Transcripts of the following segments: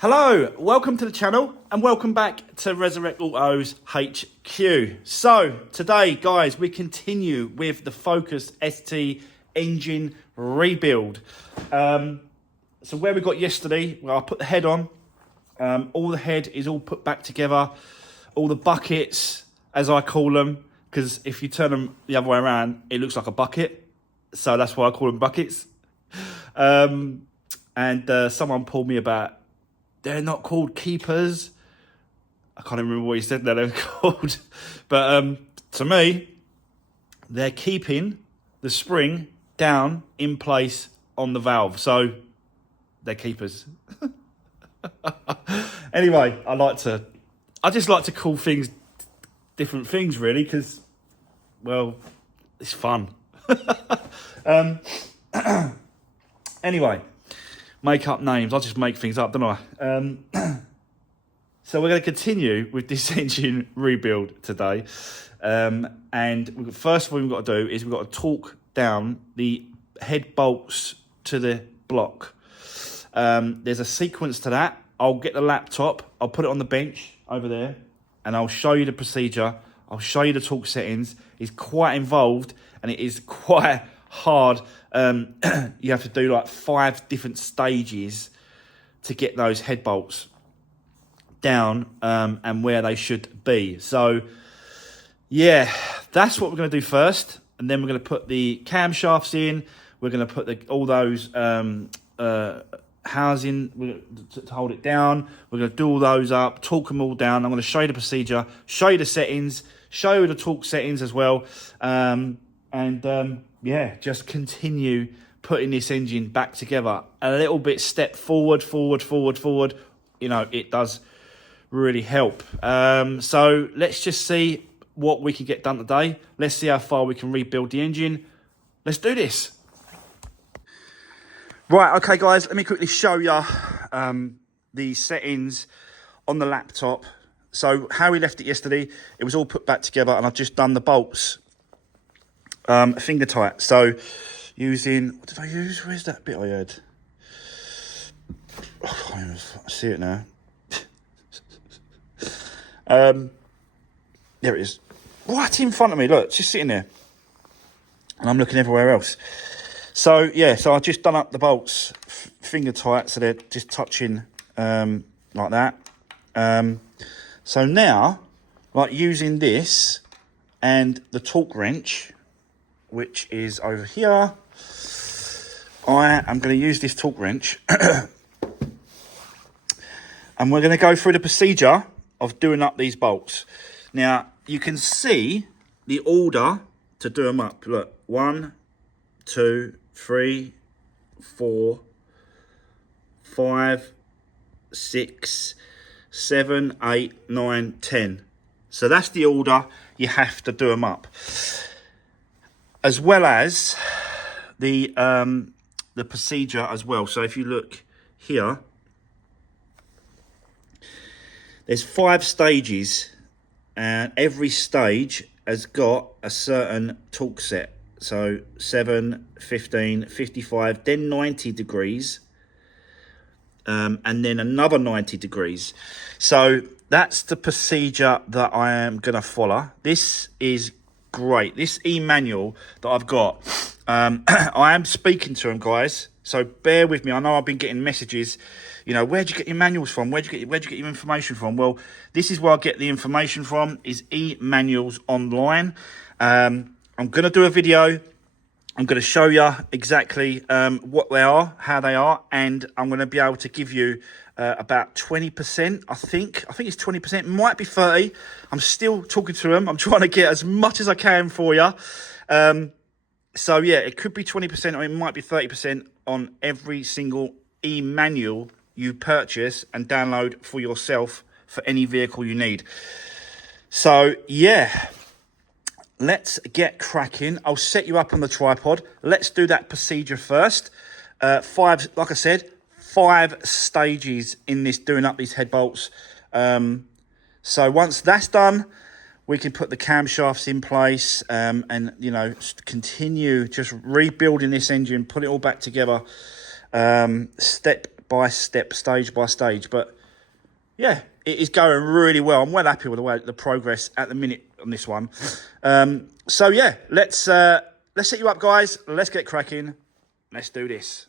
Hello, welcome to the channel and welcome back to Resurwreck Autos HQ. So today, guys, we continue with the Focus ST engine rebuild. So where we got yesterday, well, I put the head on. All the head is all put back together. All the buckets, as I call them, because if you turn them the other way around, it looks like a bucket. So that's why I call them buckets. And someone pulled me about, they're not called keepers. I can't even remember what he said that they're called. But to me, they're keeping the spring down in place on the valve. So they're keepers. Anyway, I just like to call things different things, really, because, well, it's fun. Anyway. Make up names. I just make things up, don't I? So we're going to continue with this engine rebuild today. And first of all, we've got to do is we've got to torque down the head bolts to the block. There's a sequence to that. I'll get the laptop. I'll put it on the bench over there. And I'll show you the procedure. I'll show you the torque settings. It's quite involved and it is quite hard. You have to do like 5 different stages to get those head bolts down and where they should be. So yeah, that's what we're going to do first, and then we're going to put the camshafts in. We're going to put all those housing to hold it down. We're going to do all those up, torque them all down. I'm going to show you the procedure, show you the settings, show you the torque settings as well, yeah, just continue putting this engine back together a little bit, step forward. You know, it does really help. So let's just see what we can get done today. Let's see how far we can rebuild the engine. Let's do this. Right, okay, guys, let me quickly show you the settings on the laptop. So how we left it yesterday, it was all put back together, and I've just done the bolts finger tight. So using, what did I use? Where's that bit I had? Oh, I can't even see it now. There it is. Right in front of me, look, it's just sitting there. And I'm looking everywhere else. So yeah, so I've just done up the bolts finger tight, so they're just touching like that. So now, like using this and the torque wrench, which is over here, I am going to use this torque wrench and we're going to go through the procedure of doing up these bolts. Now, you can see the order to do them up. Look, 1, 2, 3, 4, 5, 6, 7, 8, 9, 10. So that's the order you have to do them up. As well as the procedure as well. So if you look here, there's 5 stages, and every stage has got a certain torque set. So 7, 15, 55, then 90 degrees, and then another 90 degrees. So that's the procedure that I am going to follow. This is great. This e-manual that I've got, I am speaking to them, guys, so bear with me. I know I've been getting messages, you know, where'd you get your manuals from? Where'd you get your information from? Well, this is where I get the information from, is e-manuals online. I'm going to do a video. I'm going to show you exactly what they are, how they are, and I'm going to be able to give you about 20%, I think it's 20%, might be 30. I'm still talking to them. I'm trying to get as much as I can for you. So yeah, it could be 20% or it might be 30% on every single e-manual you purchase and download for yourself for any vehicle you need. So yeah, let's get cracking. I'll set you up on the tripod. Let's do that procedure first. 5, like I said, 5 stages in this, doing up these head bolts. So once that's done, we can put the camshafts in place, and, you know, continue just rebuilding this engine, put it all back together, step by step, stage by stage. But yeah, it is going really well. I'm well happy with the progress at the minute on this one. So yeah, let's set you up, guys. Let's get cracking. Let's do this.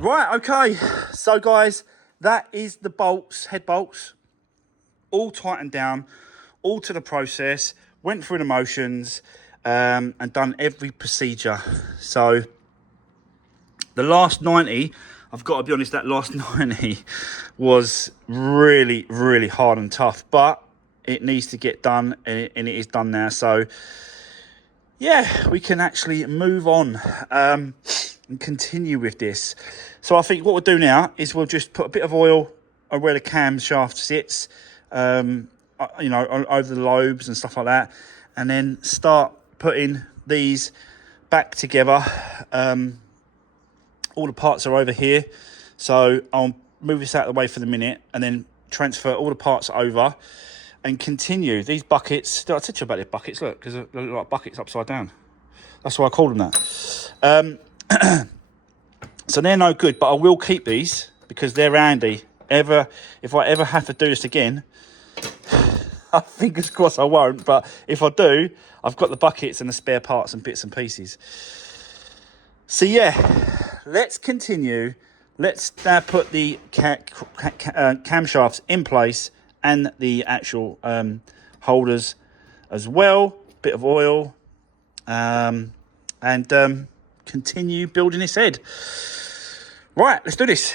Right, okay, so guys, that is the bolts, head bolts, all tightened down, all to the process, went through the motions, and done every procedure. So the last 90, I've got to be honest, that last 90 was really, really hard and tough, but it needs to get done, and it is done now. So yeah, we can actually move on and continue with this. So I think what we'll do now is we'll just put a bit of oil on where the camshaft sits, you know, over the lobes and stuff like that, and then start putting these back together. All the parts are over here, so I'll move this out of the way for the minute and then transfer all the parts over and continue. These buckets, did I teach you about these buckets? Look, because they look like buckets upside down. That's why I call them that. So they're no good, but I will keep these because they're handy. If I ever have to do this again, fingers crossed I won't, but if I do, I've got the buckets and the spare parts and bits and pieces. So yeah, let's continue. Let's now put the camshafts in place and the actual holders as well. Bit of oil, and continue building this head. Right, let's do this.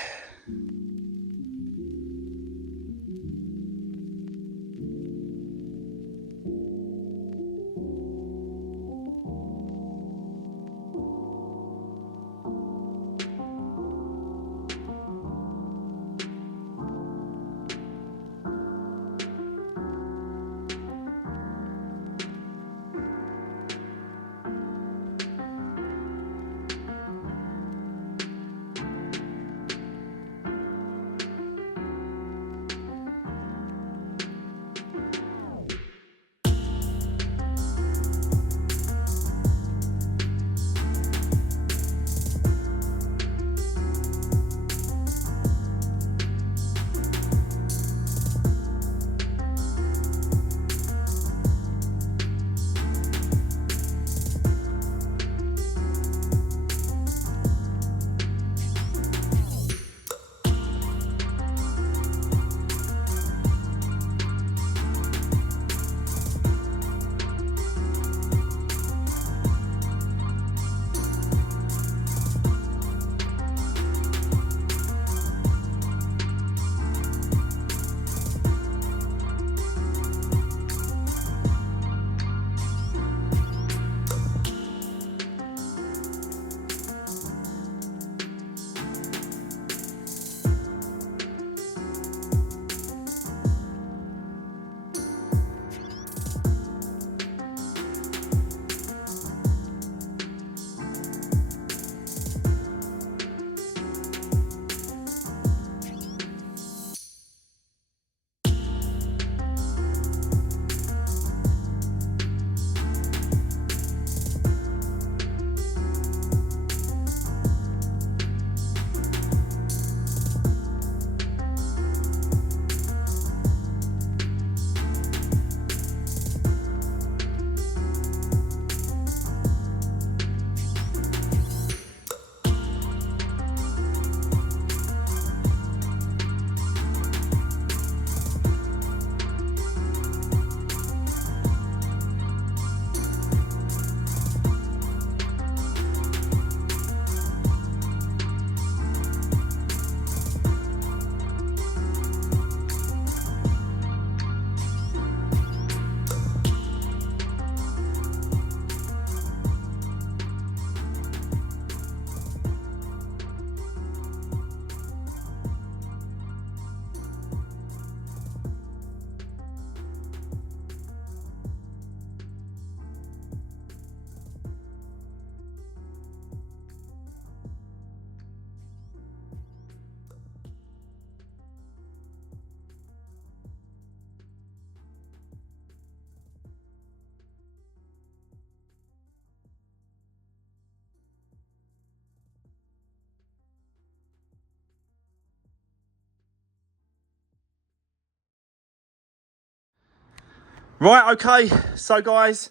Right, okay, so guys,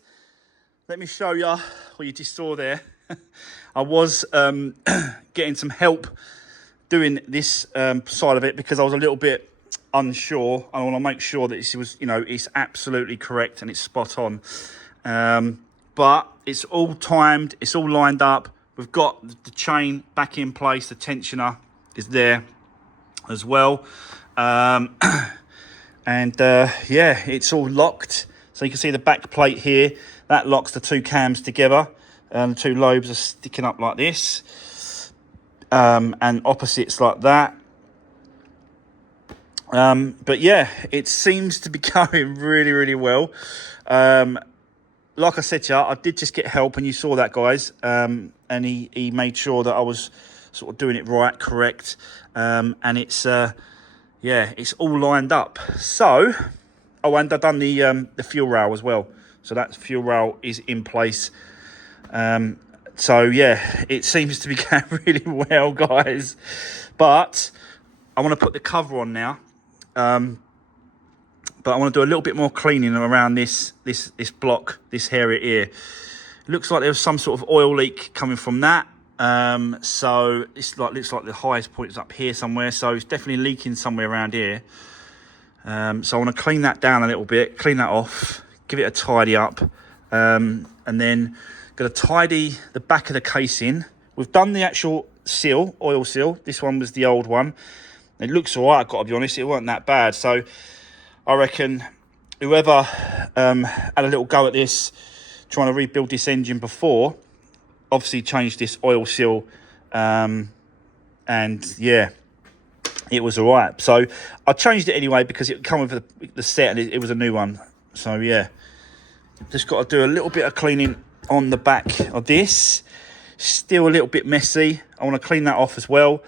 let me show you what you just saw there. I was getting some help doing this side of it because I was a little bit unsure. I want to make sure that this was, you know, it's absolutely correct and it's spot on. But it's all timed, it's all lined up. We've got the chain back in place, the tensioner is there as well. Yeah, it's all locked. So you can see the back plate here, that locks the two cams together. And the two lobes are sticking up like this. And opposites like that. But yeah, it seems to be going really, really well. Like I said to you, I did just get help, and you saw that, guys. And he made sure that I was sort of doing it right, correct. And it's, yeah, it's all lined up. So, oh, and I've done the fuel rail as well. So that fuel rail is in place. So yeah, it seems to be going really well, guys. But I want to put the cover on now. But I want to do a little bit more cleaning around this block, this area here. It looks like there was some sort of oil leak coming from that. So it's like, looks like the highest point is up here somewhere. So it's definitely leaking somewhere around here. So I want to clean that down a little bit, clean that off, give it a tidy up. And then going to tidy the back of the casing. We've done the actual seal, oil seal. This one was the old one. It looks all right, I've got to be honest. It wasn't that bad. So I reckon whoever had a little go at this, trying to rebuild this engine before, obviously changed this oil seal. And yeah, it was all right. So I changed it anyway because it come with the set and it was a new one. So yeah, just got to do a little bit of cleaning on the back of this. Still a little bit messy. I want to clean that off as well.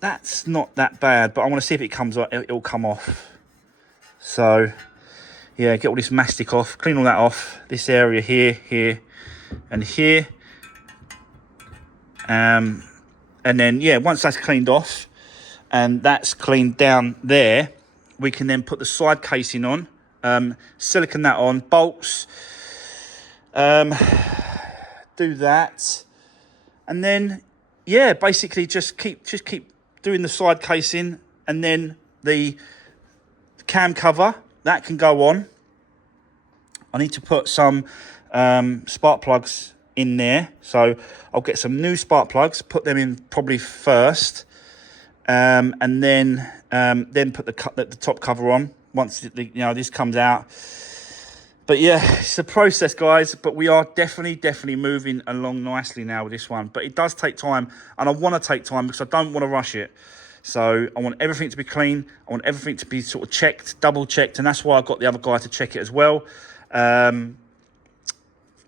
That's not that bad, but I want to see if it comes off. It'll come off. So yeah, get all this mastic off, clean all that off. This area here, here, and here. And then yeah, once that's cleaned off and that's cleaned down there, we can then put the side casing on, silicone that on, bolts. Do that, and then yeah, basically just keep doing the side casing, and then the cam cover that can go on. I need to put some spark plugs in there, so I'll get some new spark plugs, put them in probably first, and then put the top cover on once this comes out. But yeah, it's a process, guys, but we are definitely moving along nicely now with this one. But it does take time, and I want to take time because I don't want to rush it. So I want everything to be clean. I want everything to be sort of checked, double checked, and that's why I got the other guy to check it as well.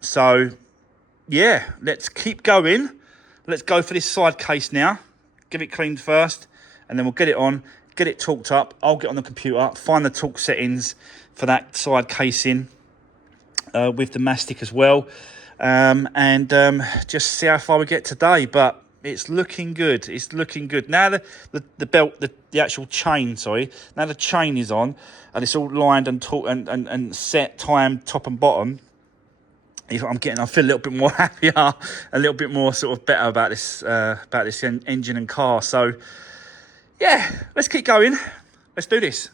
So yeah, let's keep going. Let's go for this side case now. Give it cleaned first, and then we'll get it on, get it torqued up. I'll get on the computer, find the torque settings for that side casing. With the mastic as well, and just see how far we get today. But it's looking good. It's looking good. Now the belt, the actual chain, sorry. Now the chain is on, and it's all lined and and set, timed, top and bottom. I feel a little bit more happier, a little bit more sort of better about this engine and car. So yeah, let's keep going. Let's do this.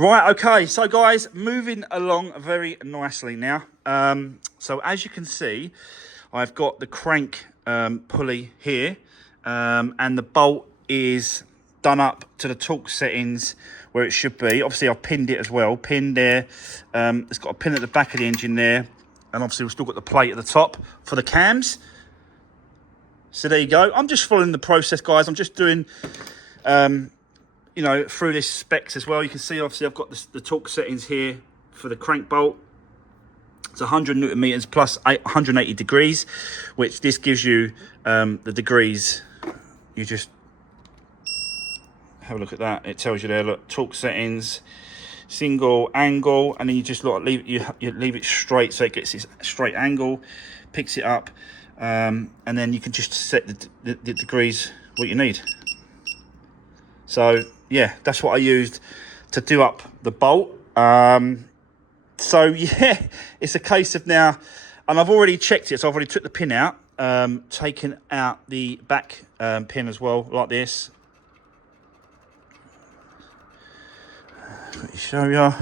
Right, okay, so guys, moving along very nicely now. So as you can see, I've got the crank pulley here, and the bolt is done up to the torque settings where it should be. Obviously I've pinned it as well, pinned there. It's got a pin at the back of the engine there, and obviously we've still got the plate at the top for the cams. So there you go. I'm just following the process, guys. I'm just doing you know, through this specs as well. You can see obviously I've got the torque settings here for the crank bolt. It's 100 Newton meters plus 180 degrees, which this gives you the degrees. You just have a look at that. It tells you there, look, torque settings, single angle, and then you just look, you leave it straight so it gets its straight angle, picks it up, and then you can just set the degrees what you need. So yeah, that's what I used to do up the bolt. So yeah, it's a case of now, and I've already checked it, so I've already took the pin out, taken out the back pin as well, like this. Let me show you.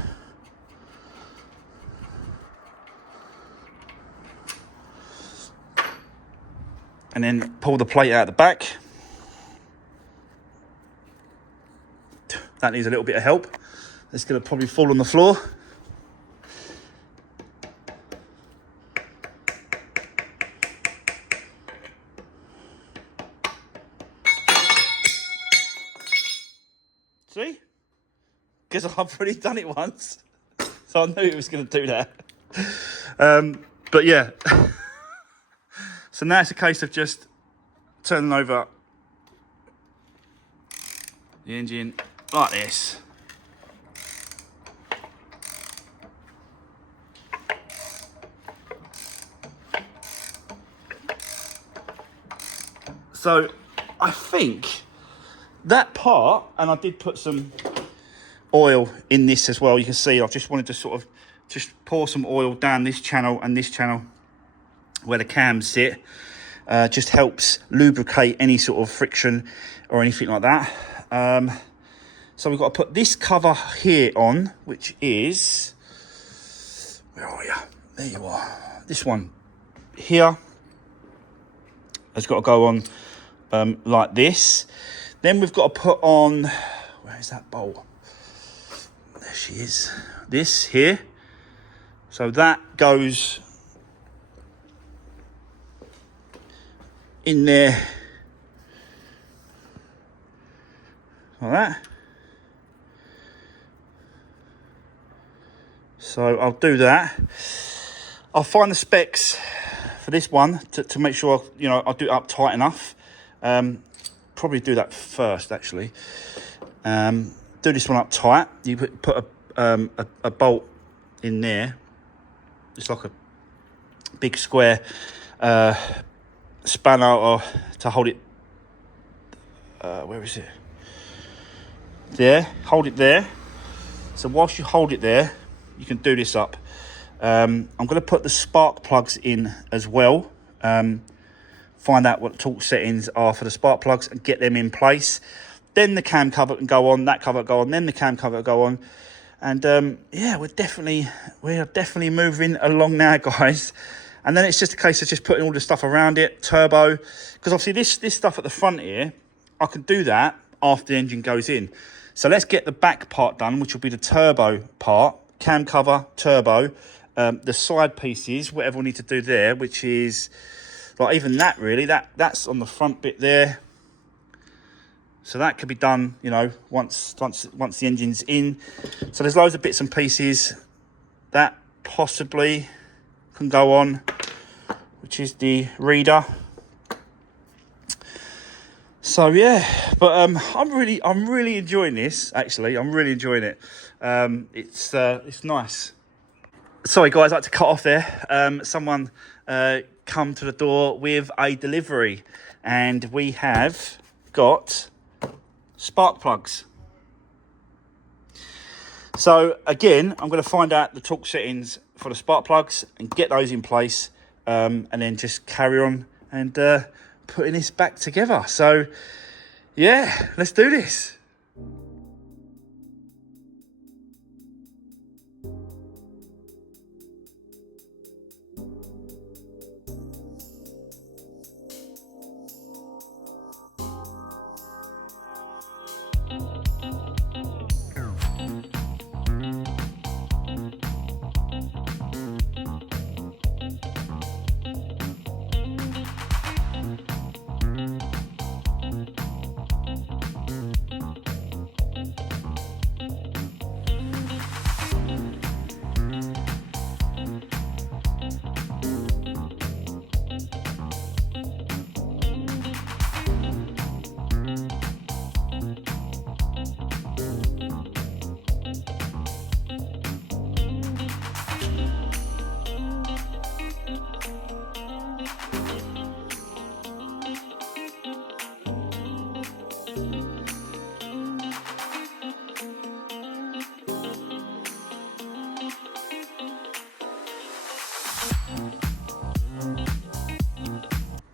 And then pull the plate out the back. That needs a little bit of help. It's going to probably fall on the floor. See? Because I've already done it once. So I knew it was going to do that. But yeah. So now it's a case of just turning over the engine like this. So I think that part, and I did put some oil in this as well. You can see I've just wanted to sort of just pour some oil down this channel and this channel where the cams sit. Just helps lubricate any sort of friction or anything like that. So we've got to put this cover here on, which is, where are you? There you are. This one here has got to go on like this. Then we've got to put on, where is that bolt? There she is. This here. So that goes in there like that. So I'll do that. I'll find the specs for this one to make sure, you know, I'll do it up tight enough. Probably do that first, actually. Do this one up tight. You put a bolt in there. It's like a big square spanner or to hold it. Where is it? There. Hold it there. So whilst you hold it there, you can do this up. I'm going to put the spark plugs in as well. Find out what the torque settings are for the spark plugs and get them in place. Then the cam cover can go on, that cover go on, then the cam cover go on. And yeah, we're definitely moving along now, guys. And then it's just a case of just putting all the stuff around it, turbo. Because obviously this stuff at the front here, I can do that after the engine goes in. So let's get the back part done, which will be the turbo part, cam cover, turbo, the side pieces, whatever we need to do there, which is like even that really, that's on the front bit there. So that could be done, you know, once the engine's in. So there's loads of bits and pieces that possibly can go on, which is the reader. So yeah, but I'm really enjoying this. Actually, I'm really enjoying it. It's nice. Sorry guys, I had to cut off there. Someone come to the door with a delivery, and we have got spark plugs. So again, I'm going to find out the torque settings for the spark plugs and get those in place, and then just carry on and putting this back together. So yeah, let's do this.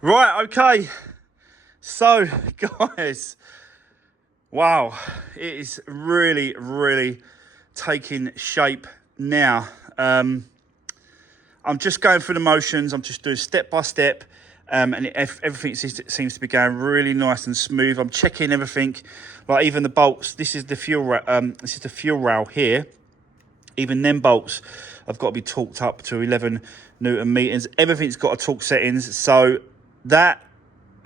Right, okay. So, guys, wow, it is really, really taking shape now. I'm just going through the motions. I'm just doing step by step, and everything seems to be going really nice and smooth. I'm checking everything, like even the bolts. This is the fuel rail here. Even them bolts have got to be torqued up to 11 Newton meters. Everything's got a torque settings, so that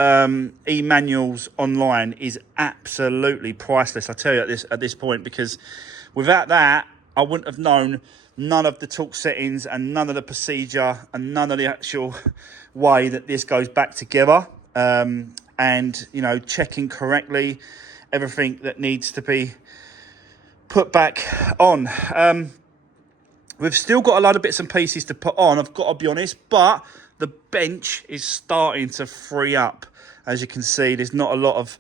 e-manuals online is absolutely priceless. I tell you at this point, because without that, I wouldn't have known none of the torque settings and none of the procedure and none of the actual way that this goes back together. And you know, checking correctly everything that needs to be put back on. We've still got a lot of bits and pieces to put on, I've got to be honest, but the bench is starting to free up. As you can see, there's not a lot of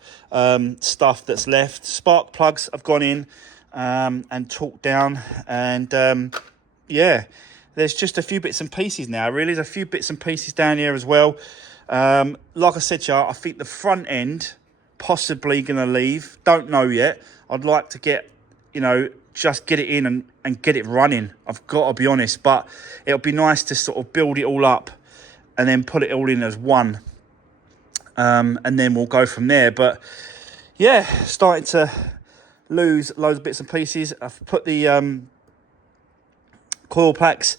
stuff that's left. Spark plugs have gone in and torqued down, and yeah, there's just a few bits and pieces now. Really, there's a few bits and pieces down here as well. Like I said to you, I think the front end possibly going to leave. Don't know yet. I'd like to get, you know, just get it in and get it running. I've got to be honest, but it'll be nice to sort of build it all up and then put it all in as one. And then we'll go from there. But yeah, starting to lose loads of bits and pieces. I've put the coil packs,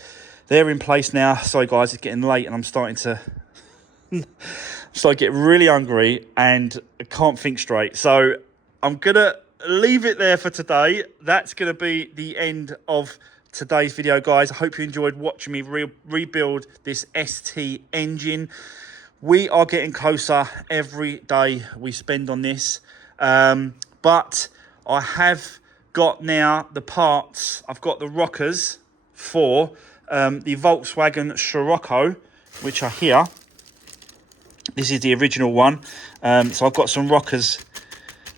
they're in place now. Sorry guys, it's getting late and I'm starting to get really hungry and I can't think straight. So I'm gonna leave it there for today. That's gonna be the end of today's video, guys. I hope you enjoyed watching me rebuild this ST engine. We are getting closer every day we spend on this, but I have got now the parts. I've got the rockers for the Volkswagen Scirocco, which are here. This is the original one. So I've got some rockers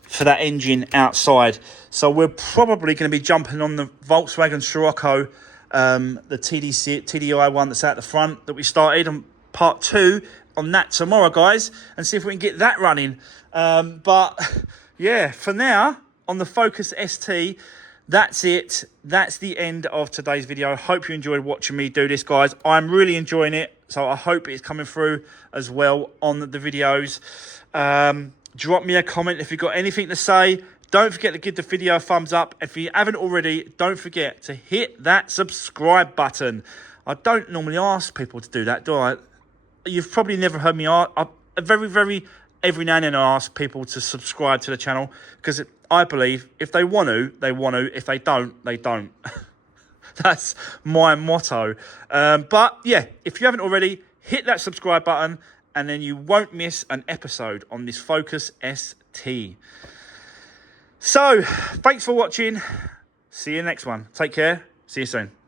for that engine outside. So we're probably going to be jumping on the Volkswagen Scirocco, the TDI one that's out the front that we started, on part 2 on that tomorrow, guys, and see if we can get that running. But yeah, for now, on the Focus ST, that's it. That's the end of today's video. Hope you enjoyed watching me do this, guys. I'm really enjoying it, so I hope it's coming through as well on the videos. Drop me a comment if you've got anything to say. Don't forget to give the video a thumbs up. If you haven't already, don't forget to hit that subscribe button. I don't normally ask people to do that, do I? You've probably never heard me ask. Every now and then I ask people to subscribe to the channel, because I believe if they want to, they want to. If they don't, they don't. That's my motto. But yeah, if you haven't already, hit that subscribe button, and then you won't miss an episode on this Focus ST. So, thanks for watching. See you next one. Take care. See you soon.